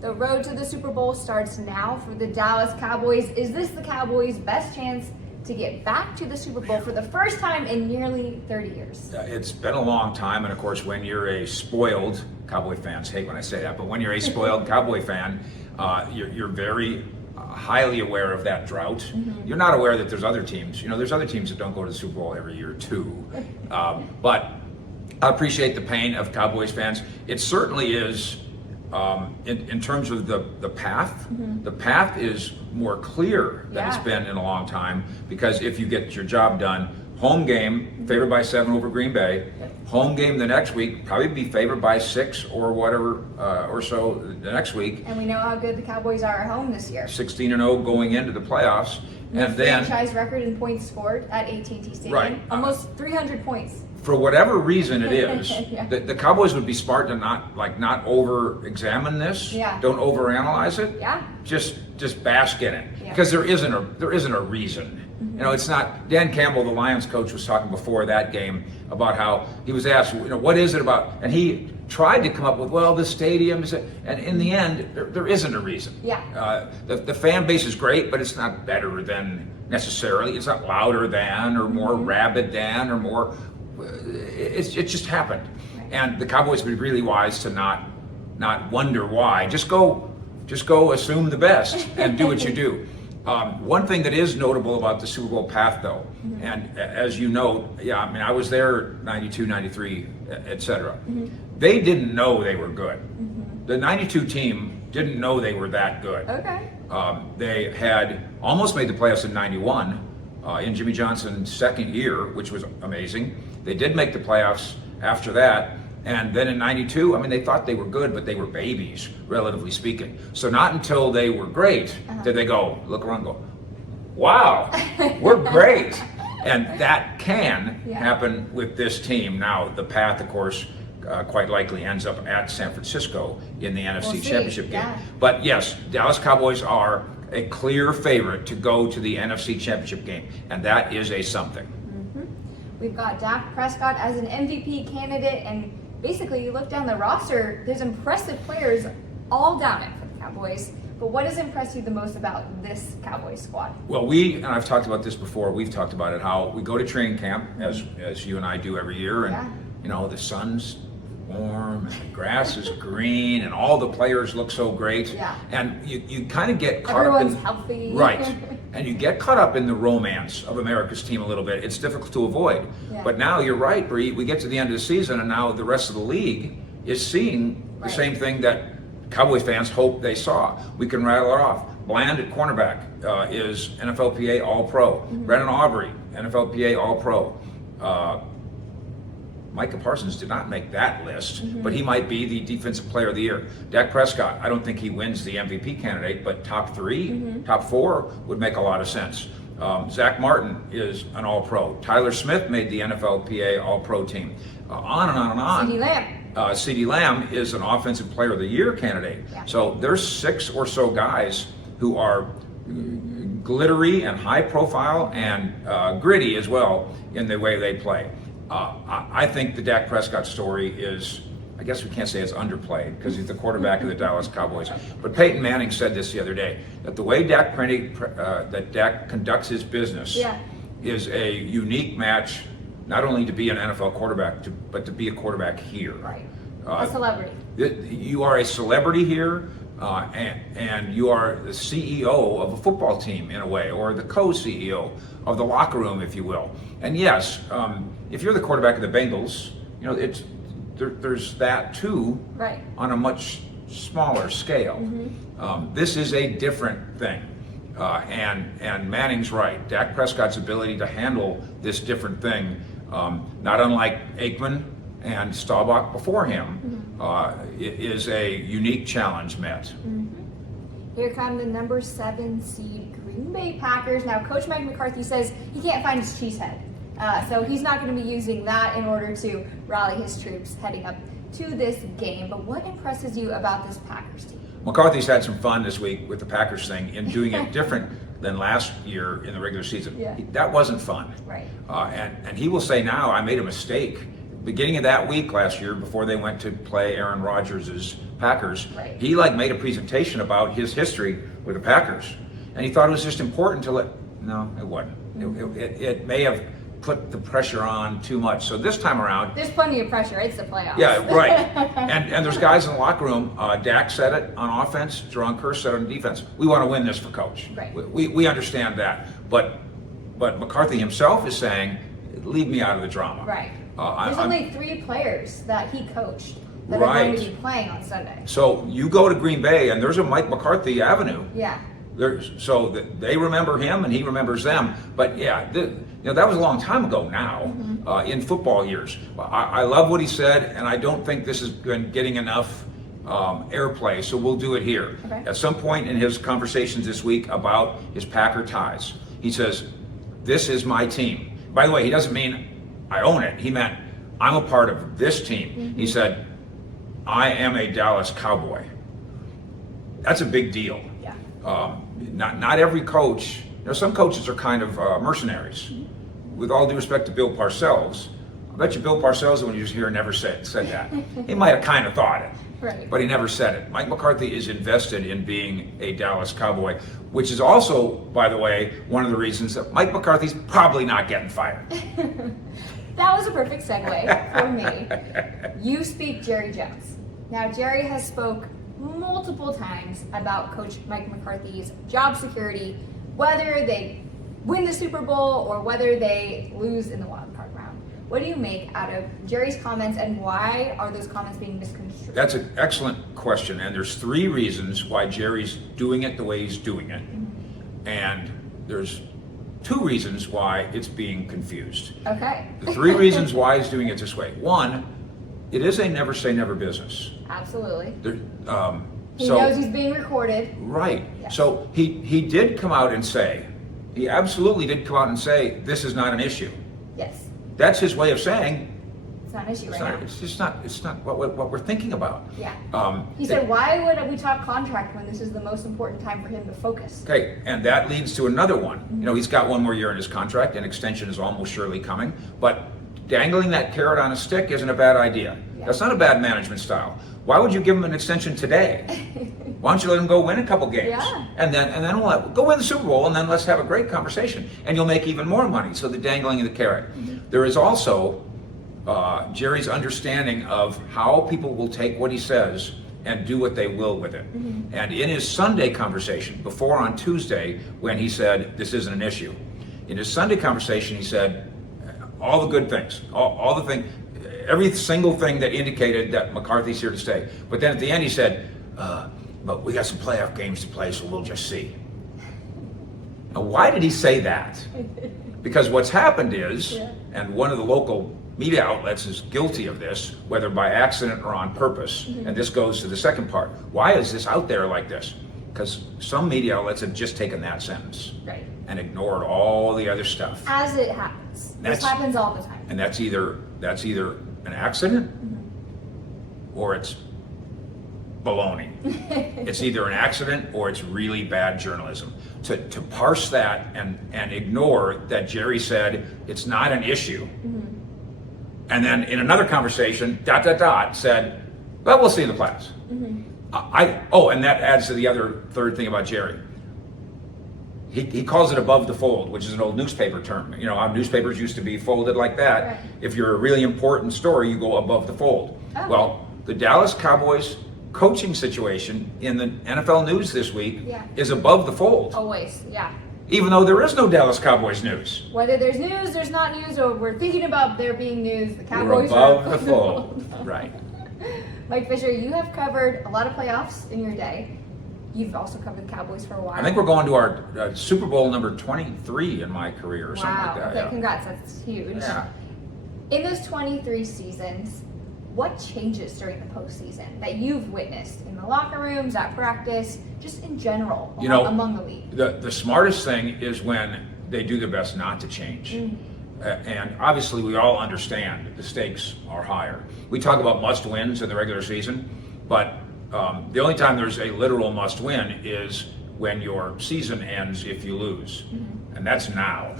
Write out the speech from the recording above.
The road to the Super Bowl starts now for the Dallas Cowboys. Is this the Cowboys' best chance to get back to the Super Bowl for the first time in nearly 30 years? It's been a long time, and of course, when you're a spoiled Cowboy fans hate when I say that, but when you're a spoiled Cowboy fan, you're very highly aware of that drought. You're not aware that there's other teams. There's other teams that don't go to the Super Bowl every year too. But I appreciate the pain of Cowboys fans. It certainly is. In terms of the path, the path is more clear than it's been in a long time, because if you get your job done, home game favored by 7 over Green Bay, home game the next week probably be favored by 6 or whatever or so the next week. And we know how good the Cowboys are at home this year. 16-0 going into the playoffs, and then franchise record in points scored at AT&T Stadium, right, almost 300 points. For whatever reason it is, Yeah. the Cowboys would be smart to not over-examine this. Yeah. Don't overanalyze it. Yeah. Just bask in it, Yeah. because there isn't a reason. It's not. Dan Campbell, the Lions coach, was talking before that game about how he was asked, what is it about, and he tried to come up with, well, the stadium is, and in the end, there isn't a reason. Yeah. The fan base is great, but it's not better than necessarily. It's not louder than, or more rabid than, or more. It just happened, and the Cowboys would be really wise to not wonder why. Just go assume the best and do what you do. One thing that is notable about the Super Bowl path, though, and as you know, I was there 92, 93, etc. They didn't know they were good. The 92 team didn't know they were that good. Okay. They had almost made the playoffs in 91 in Jimmy Johnson's second year, which was amazing. They did make the playoffs after that. And then in 92, they thought they were good, but they were babies, relatively speaking. So not until they were great did they look around and go, wow, we're great. And that can happen with this team. Now, the path, of course, quite likely ends up at San Francisco in the NFC Championship game. But yes, Dallas Cowboys are a clear favorite to go to the NFC Championship game, and that is a something. We've got Dak Prescott as an MVP candidate, and basically you look down the roster, there's impressive players all down it for the Cowboys. But what has impressed you the most about this Cowboys squad? Well, and I've talked about this before, we've talked about it, how we go to training camp, as you and I do every year, and the sun's warm, and the grass is green, and all the players look so great. And you kind of get caught Everyone's up in... healthy. Right. And you get caught up in the romance of America's team a little bit. It's difficult to avoid. But now you're right, Bree, we get to the end of the season, and now the rest of the league is seeing the same thing that Cowboys fans hope they saw. We can rattle it off. Bland at cornerback is NFLPA All-Pro. Brennan Aubrey, NFLPA All-Pro. Micah Parsons did not make that list, but he might be the Defensive Player of the Year. Dak Prescott, I don't think he wins the MVP candidate, but top 3, top 4 would make a lot of sense. Zach Martin is an All-Pro. Tyler Smith made the NFLPA All-Pro team. On and on and on. CeeDee Lamb. CeeDee Lamb is an Offensive Player of the Year candidate. So there's 6 or so guys who are glittery and high profile and gritty as well in the way they play. I think the Dak Prescott story is, I guess we can't say it's underplayed because he's the quarterback of the Dallas Cowboys. But Peyton Manning said this the other day, that the way Dak conducts his business is a unique match, not only to be an NFL quarterback, but to be a quarterback here. Right. A celebrity. You are a celebrity here, and you are the CEO of a football team in a way, or the co-CEO of the locker room, if you will. And yes, if you're the quarterback of the Bengals, there's that too, on a much smaller scale. This is a different thing, and Manning's right. Dak Prescott's ability to handle this different thing, not unlike Aikman and Staubach before him, is a unique challenge met. Here come the number 7 seed Green Bay Packers. Now, Coach Mike McCarthy says he can't find his cheese head. So he's not going to be using that in order to rally his troops heading up to this game. But what impresses you about this Packers team? McCarthy's had some fun this week with the Packers thing in doing it different than last year in the regular season. That wasn't fun. Right. And he will say now, I made a mistake beginning of that week last year, before they went to play Aaron Rodgers' Packers, Right. he made a presentation about his history with the Packers, and he thought it was just important to no, it wasn't. It may have put the pressure on too much. So this time around, There's plenty of pressure. It's the playoffs. yeah, right. And there's guys in the locker room. Dak said it on offense. Jerron Kerr said it on defense. We want to win this for coach. Right. We understand that. But McCarthy himself is saying, leave me out of the drama. Right. There's I'm- only 3 players that he coached that are going to be playing on Sunday. So you go to Green Bay, and there's a Mike McCarthy avenue. Yeah. So they remember him, and he remembers them. But yeah, that was a long time ago now, in football years. I love what he said, and I don't think this has been getting enough airplay, so we'll do it here. Okay. At some point in his conversations this week about his Packer ties, he says, "This is my team." By the way, he doesn't mean I own it. He meant I'm a part of this team. He said, "I am a Dallas Cowboy." That's a big deal. Yeah. Not every coach, some coaches are kind of mercenaries. With all due respect to Bill Parcells, I bet you Bill Parcells, when he was here, never said that. He might have kind of thought it, Right. but he never said it. Mike McCarthy is invested in being a Dallas Cowboy, which is also, by the way, one of the reasons that Mike McCarthy's probably not getting fired. That was a perfect segue for me. You speak Jerry Jones. Now, Jerry has spoke multiple times about Coach Mike McCarthy's job security, whether they win the Super Bowl or whether they lose in the wild card round. What do you make out of Jerry's comments, and why are those comments being misconstrued? That's an excellent question, and there's 3 reasons why Jerry's doing it the way he's doing it, and there's 2 reasons why it's being confused. Okay. The 3 reasons why he's doing it this way. 1, it is a never say never business. Absolutely. There, He so, knows he's being recorded. right. Yes. So he did come out and say, he absolutely did come out and say, this is not an issue. Yes. That's his way of saying, It's not an issue right now. it's not what we're thinking about. Yeah. He said, why would we talk contract when this is the most important time for him to focus? Okay, and that leads to another one. He's got 1 more year in his contract, and extension is almost surely coming, but dangling that carrot on a stick isn't a bad idea. Yeah. That's not a bad management style. Why would you give him an extension today? Why don't you let him go win a couple games? Yeah. And then we'll go win the Super Bowl, and then let's have a great conversation. And you'll make even more money. So the dangling of the carrot. There is also Jerry's understanding of how people will take what he says and do what they will with it. And in his Sunday conversation, before on Tuesday, when he said this isn't an issue, in his Sunday conversation he said all the good things, all the things, every single thing that indicated that McCarthy's here to stay. But then at the end he said, but we got some playoff games to play, so we'll just see. Now, why did he say that? Because what's happened is, and one of the local media outlets is guilty of this, whether by accident or on purpose, and this goes to the second part. Why is this out there like this? Because some media outlets have just taken that sentence Right. and ignored all the other stuff. As it happens. This happens all the time. And that's either an accident or it's baloney. It's either an accident or it's really bad journalism. To parse that and ignore that Jerry said it's not an issue, and then in another conversation, said, well, we'll see in the playoffs. And that adds to the other third thing about Jerry. He calls it above the fold, which is an old newspaper term. You know how newspapers used to be folded like that. Right. If you're a really important story, you go above the fold. Oh. Well, the Dallas Cowboys coaching situation in the NFL news this week is above the fold, Always, yeah. even though there is no Dallas Cowboys news. Whether there's news, there's not news, or we're thinking about there being news, the We're Cowboys above are the fold, right. Mike Fisher, you have covered a lot of playoffs in your day. You've also covered the Cowboys for a while. I think we're going to our Super Bowl number 23 in my career or something like that. Okay, Yeah. congrats, that's huge. Yeah. In those 23 seasons, what changes during the postseason that you've witnessed in the locker rooms, at practice, just in general among the league? The smartest thing is when they do their best not to change. And obviously we all understand the stakes are higher. We talk about must wins in the regular season, but the only time there's a literal must win is when your season ends if you lose. And that's now.